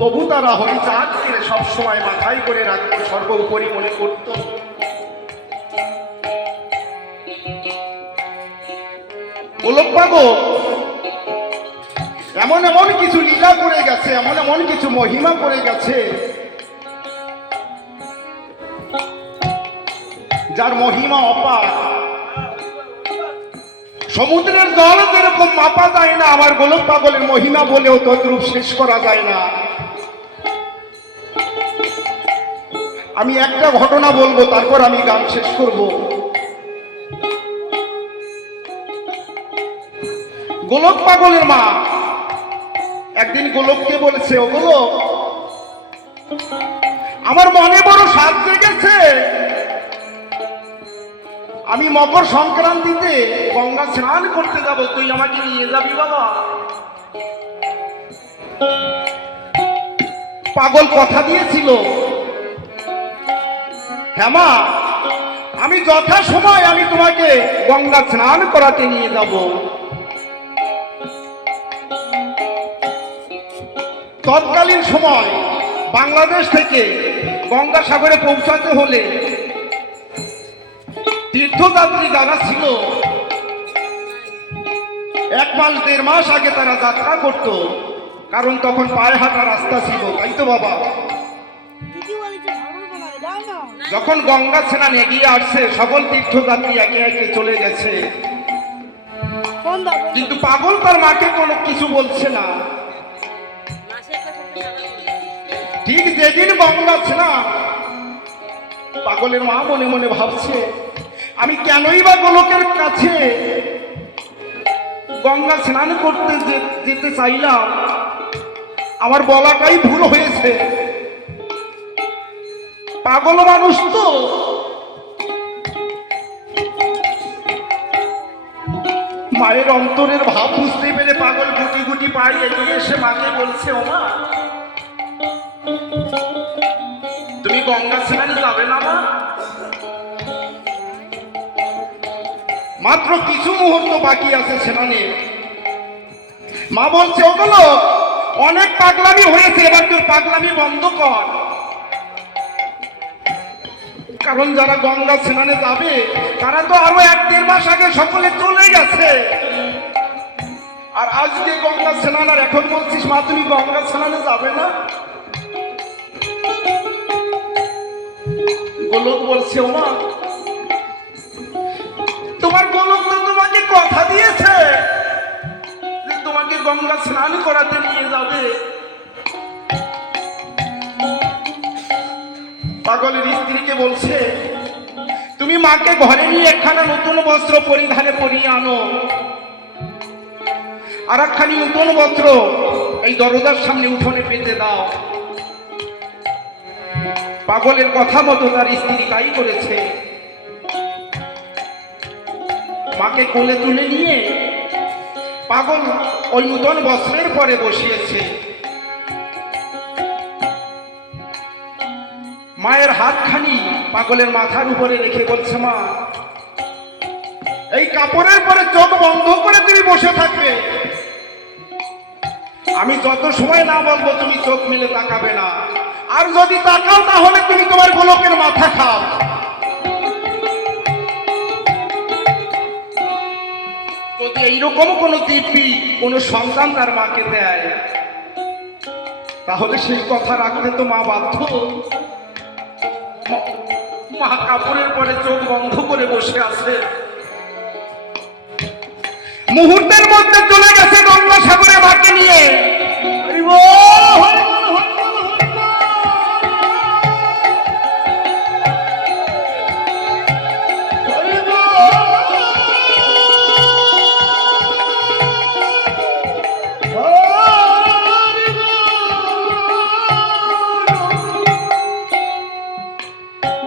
তবু তারা হরিচাঁদকে সবসময় মাথায় করে রাখতো, সর্বোপরি মনে করত। গোলক পাগল এমন এমন কিছু লীলা করে গেছে, এমন এমন কিছু মহিমা করে গেছে যার মহিমা অপার। সমুদ্রের জল যেরকম মাপা যায় না, আমার গোলক পাগলের মহিমা বলেও তদ্রূপ শেষ করা যায় না। আমি একটা ঘটনা বলবো, তারপর আমি গান শেষ করব। গোলক পাগলের মা একদিন গোলককে বলেছে, ও গোলক, আমার মনে বড় সাধ জেগেছে, আমি মকর সংক্রান্তিতে গঙ্গা স্নান করতে যাব, তুই আমাকে নিয়ে যাবি বাবা? পাগল কথা দিয়েছিল, হ্যাঁ মা, আমি যথা সময় আমি তোমাকে গঙ্গা স্নান করাতে নিয়ে যাব। তৎকালীন সময় বাংলাদেশ থেকে গঙ্গাসাগরে পৌঁছাতে হলে তীর্থযাত্রী যারা ছিল 1 মাস 1.5 মাস আগে তারা যাত্রা করত, কারণ তখন পায়ে হাঁটা রাস্তা ছিল, তাই তো বাবা? যখন গঙ্গা স্নান এগিয়ে আসছে, সকল তীর্থযাত্রী একে একে চলে গেছে, কিন্তু পাগল তার মাকে কোনো কিছু বলছে না। ঠিক যেদিন গঙ্গা স্নান, পাগলের মা মনে মনে ভাবছে, আমি কেনই বা গোলকের কাছে গঙ্গা স্নান করতে যেতে চাইলাম, আমার বলাটাই ভুল হয়েছে। পাগল মানুষ তো, মায়ের অন্তরের ভাব বুঝতে পেরে পাগল গুটি গুটি পায়ে এগিয়ে এসে মাকে বলছে, ও মা, তুমি গঙ্গা স্নানে যাবে না মা? মাত্র কিছু মুহূর্ত বাকি আছে স্নানে। মা বলছে, ওগুলো অনেক পাগলামি হয়েছে, এবার তোর পাগলামি বন্ধ কর, কারণ যারা গঙ্গা স্নানে যাবে তারা তো আরো 1-1.5 মাস আগে সকলে চলে গেছে, আর আজকে গঙ্গা স্নান, আর এখন বলছিস মা তুমি গঙ্গা স্নানে যাবে না? গোলক বলছে, ও মা, তোমার গোলক তো তোমাকে কথা দিয়েছে যে তোমাকে গঙ্গা স্নান করাতে নিয়ে যাবে। পাগলের স্ত্রীকে বলছে, তুমি মাকে ঘরে নিয়ে একখানা নতুন বস্ত্র পরিধানে পরিয়ে আনো, আর একখানি নতুন বস্ত্র এই দরজার সামনে উঠোনে পেতে দাও। পাগলের কথা মতো তার স্ত্রী তাই করেছে। মাকে কোলে তুলে নিয়ে পাগল ওই নূতন বস্ত্রের পরে বসিয়েছে। মায়ের হাতখানি পাগলের মাথার উপরে রেখে বলছে, মা, এই কাপড়ের পরে চোখ বন্ধ করে তুমি বসে থাকবে, আমি যত সময় না বলবো তুমি চোখ মেলে তাকাবে না, আর যদি তাকাও তাহলে তুমি তোমার গোলকের মাথা খাও। যদি এইরকম কোনো দিব্যি কোনো সন্তান তার মাকে দেয়, তাহলে সেই কথা রাখতে তো মা বাধ্য। মা কাপড়ের পরে চোখ বন্ধ করে বসে আছে, মুহূর্তের মধ্যে চলে গেছে গঙ্গাসাগরে মাকে নিয়ে।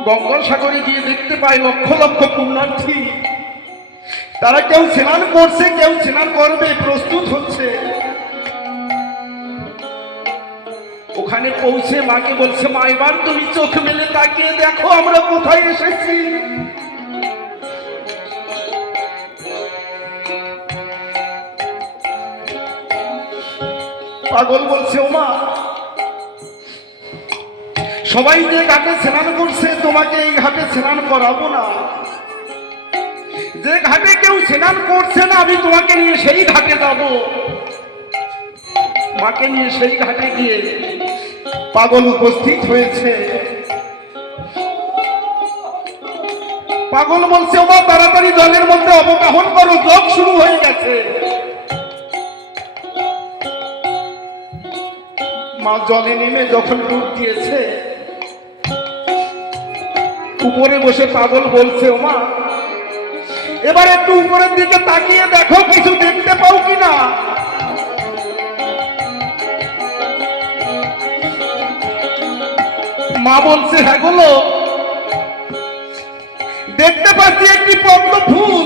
গঙ্গাসাগরে গিয়ে দেখতে পাই লক্ষ লক্ষ পুণ্যার্থী, তারা কেউ স্নান করছে, কেউ স্নান করবে, প্রস্তুত হচ্ছে। ওখানে পৌঁছে মাকে বলছে, মা, এবার তুমি চোখ মেলে তাকিয়ে দেখো আমরা কোথায় এসেছি। পাগল বলছে, ও মা, সবাই যে ঘাটে স্নান করছে তোমাকে এই ঘাটে স্নান করাবো না, যে ঘাটে কেউ স্নান করছে না আমি তোমাকে নিয়ে সেই ঘাটে যাব। মাকে নিয়ে সেই ঘাটে গিয়ে পাগল উপস্থিত হয়েছে। পাগল বলছে, ও মা, তাড়াতাড়ি জলের মধ্যে অবগাহন করো, যোগ শুরু হয়ে গেছে। মা জলে নেমে যখন ডুব দিয়েছে, উপরে বসে পাগল বলছে, ওমা এবার একটু উপরের দিকে তাকিয়ে দেখো কিছু দেখতে পাও কিনা। মা বলছে, হ্যাঁ গুলো দেখতে পাচ্ছি একটি পদ্ম ফুল।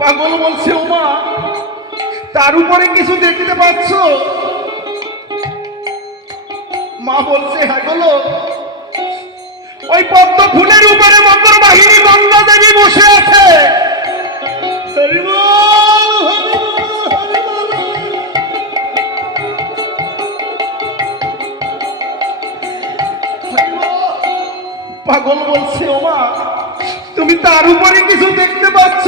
পাগল বলছে, ওমা তার উপরে কিছু দেখতে পাচ্ছ? মা বলছে, হ্যাঁ গুলো ওই পদ্ম ফুলের উপরে মকর বাহিনী গঙ্গা দেবী বসে আছে। হরি বল, হরি বল, হরি বল। হরি বল। পাগল বলছে, ওমা তুমি তার উপরে কিছু দেখতে পাচ্ছ?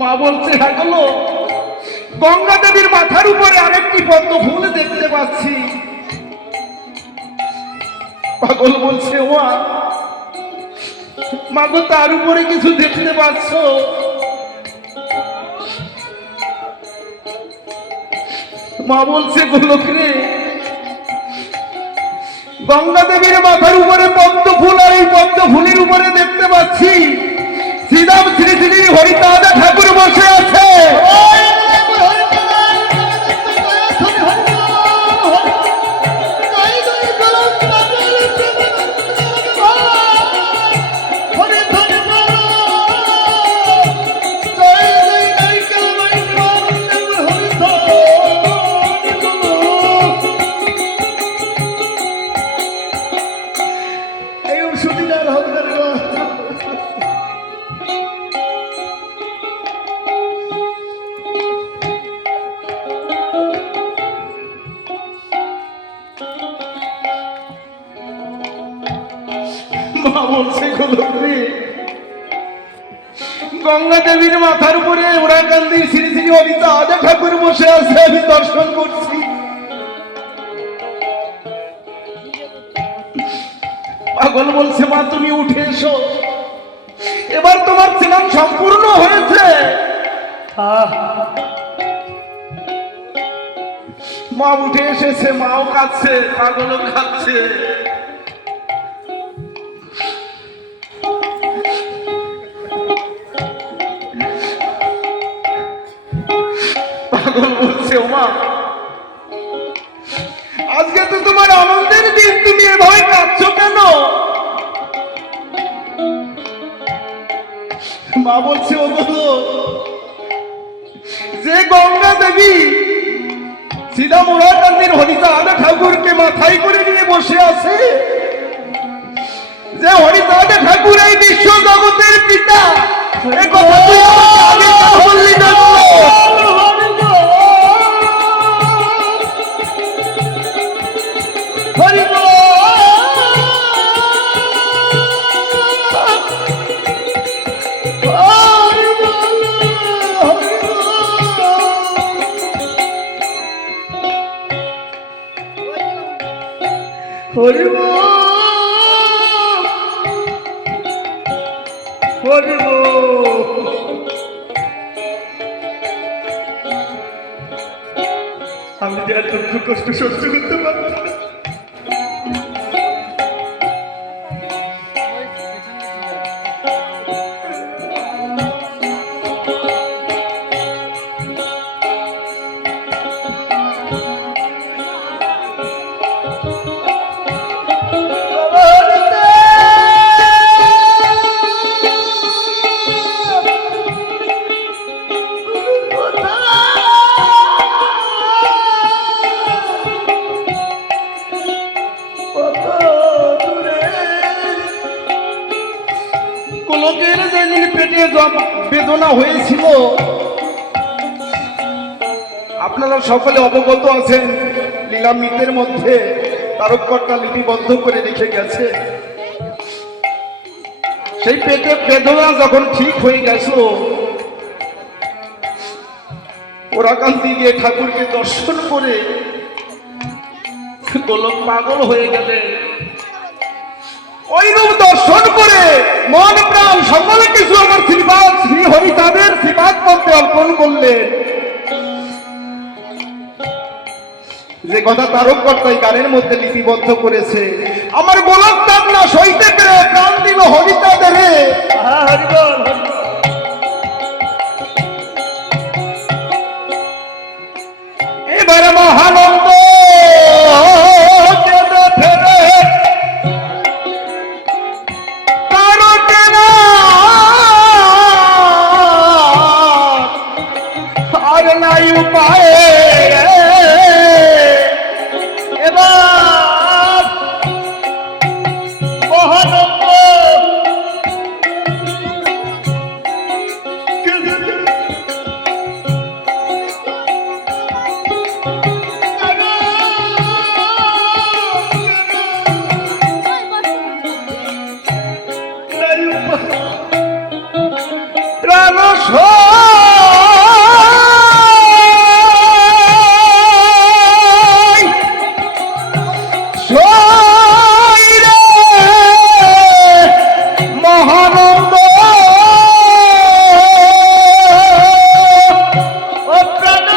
মা বলছে, হ্যাঁ গুলো গঙ্গা দেবীর মাথার উপরে আরেকটি পদ্ম ফুল দেখতে পাচ্ছি। পাগল বলছে, ওমা মা গো তার উপরে কিছু দেখতে পাচ্ছ? মা বলছে, গোলক রে গঙ্গা দেবীর মাথার উপরে পদ্ম ফুল, আর এই পদ্ম ফুলের উপরে দেখতে পাচ্ছি শ্রীরাম শ্রী শ্রী হরিদাস ঠাকুর বসে আছে। মা বলছে, গোলক রে গঙ্গা দেবীর মাথার উপরে ওরাকান্দির শ্রী শ্রী হরিদাস ঠাকুর বসে আছে, আমি দর্শন করছি। পাগল বলছে, মা তুমি উঠে এসো, এবার তোমার স্নান সম্পূর্ণ হয়েছে। মা উঠে এসেছে, মাও কাঁদছে, পাগলও কাঁদছে। পাগল বলছে, ওমা আজকে তো তোমার আনন্দের দিন, তুমি এভাবে কাঁদছো কেন? মা বলছে, ও বলো যে গঙ্গা দেবী সীতা মোরাকান্দির হরিদাস ঠাকুরকে মাথায় করে নিয়ে বসে আছে, যে হরিদাস ঠাকুর এই বিশ্ব জগতের পিতা, এ কথা তুই আমাকে আগে কেন বললি না? হরি বল। হরি বল, হরি বল। আমি যে আর দুঃখ কষ্ট সহ্য করতে পারবো না। গোলকের যেদিন পেটে বেদনা হয়েছিল, আপনারা সকলে অবগত আছেন, লীলামৃতের মধ্যে তারককর্তা লিপিবদ্ধ করে রেখে গেছে। সেই পেটে বেদনা যখন ঠিক হয়ে গেছে, ওরাকান্তি গিয়ে ঠাকুরকে দর্শন করে গোলক পাগল হয়ে গেলেন। ওই রূপ দর্শন করে মন প্রাণ সকলে কিছু আমার শ্রীপাদ শ্রী হরিদাসের শ্রীপাদ মধ্যে অর্পণ করলেন। যে কথা তারককর্তা এই গানের মধ্যে লিপিবদ্ধ করেছে, আমার গোলাপ কান্না সইতে পেরে প্রাণ দিল হরিতাদের। হরিবল হরিবল। এবার মহানন্দ কেঁদে ফেলে কারো কেনা আর নাই উপায়। এবার মহানন্দ প্রাণ মহানন্দ ও প্রাণ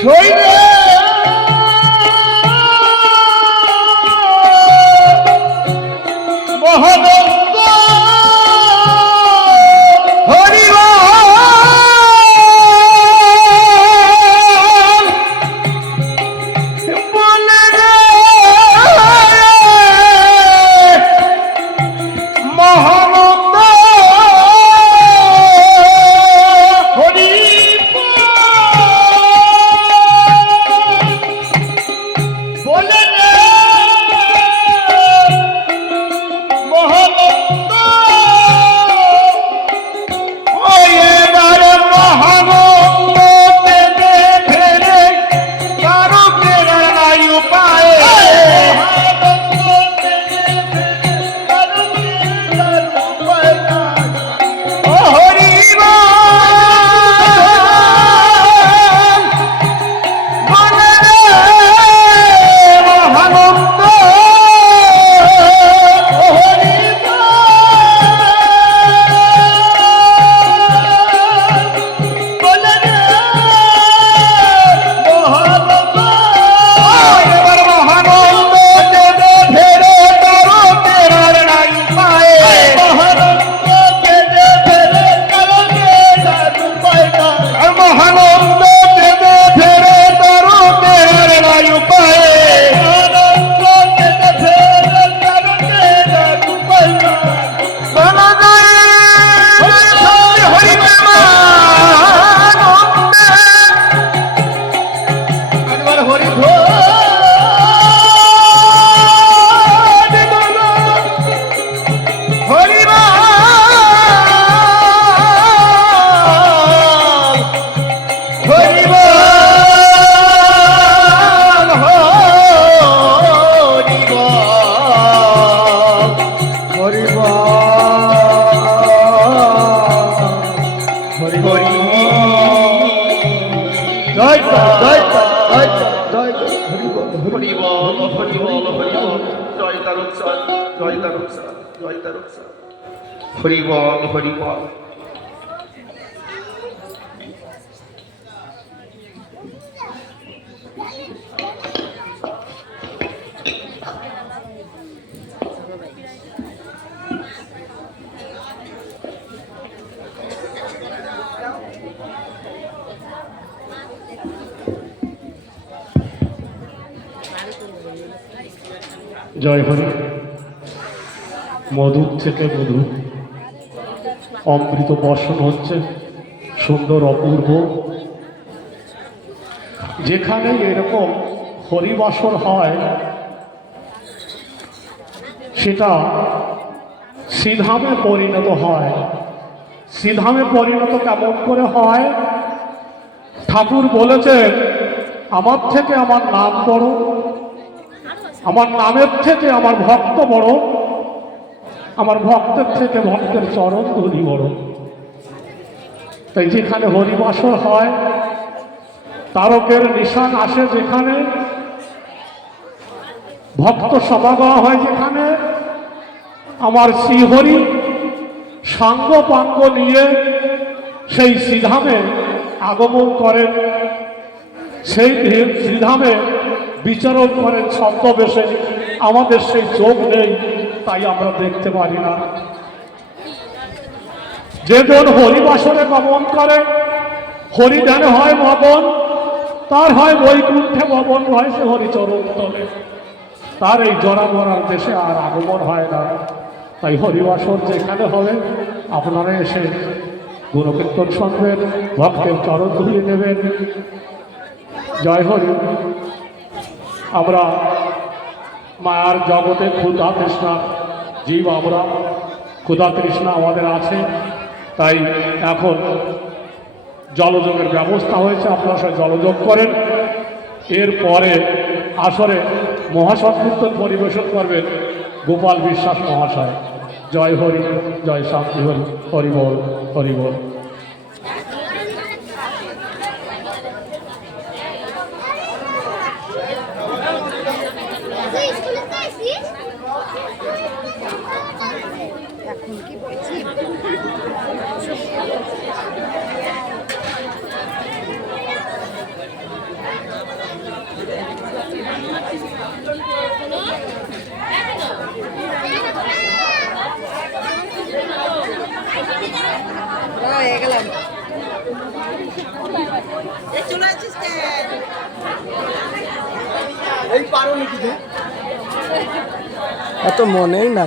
শৈরে মহানন্দ বলে মহানন্দ এবার মহানন্দ কেঁদে ফেলে কারো কেনা নাই উপায়। ও হরিবল বলে রে মহানন্দ, ও এবার মহানন্দ কেঁদে ফেলে কারো কেনার নাই উপায়। আর মহানন্দ কেঁদে ফেলে কারো কেনার নাই উপায়। বলা যায় হরি প্রেমানন্দে। একবার হরি জয় জয় জয় জয় জয় হরিবল হরিবল হরিবল হরিবল জয় তারকেশ্বর জয় তারকেশ্বর জয় তারকেশ্বর হরিবল হরিবল। জয় হরি। মধুর থেকে মধু, অমৃত বর্ষণ হচ্ছে, সুন্দর অপূর্ব। যেখানে এরকম হরিবাসর হয় সেটা শ্রীধামে পরিণত হয়। শ্রীধামে পরিণত কেমন করে হয়? ঠাকুর বলেছেন, আমার থেকে আমার নাম বড়, আমার নামের থেকে আমার ভক্ত বড়, আমার ভক্তের থেকে ভক্তের চরণ ধরি বড়। তাই যেখানে হরিবাসর হয়, তারকের নিশান আসে যেখানে, ভক্ত সমাগম হয় যেখানে, আমার শ্রীহরি সাঙ্গ পাঙ্গ নিয়ে সেই শ্রীধামে আগমন করেন, সেই শ্রীধামে বিচরণ করেন ছদ্মবেশে। আমাদের সেই চোখ নেই, তাই আমরা দেখতে পারি না। যেজন হরিবাসরে গমন করে, হরিধ্যানে হয় মগন, তার হয় বৈকুণ্ঠে ভবন, হয় সে হরিচরণ তলে। তার এই জরা মরার দেশে আর আগমন হয় না। তাই হরিবাসর যেখানে হবে আপনারা এসে গুণকীর্তন শুনবেন, ভক্তের চরণ ধুলি নেবেন। জয় হরি। আমরা মায়ার জগতে ক্ষুধা তৃষ্ণা জীব, আমরা ক্ষুধা তৃষ্ণা আমাদের আছে। তাই এখন জলযোগের ব্যবস্থা হয়েছে, আপনারা সবাই জলযোগ করেন। এরপরে আসরে মহাসংকীর্তন পরিবেশন করবেন গোপাল বিশ্বাস মহাশয়। জয় হরি, জয় শান্তি হরি, হরি বল, হরি বল। এখন কি বলছি হয়ে গেলাম চলে আসছিস এত মনেই না।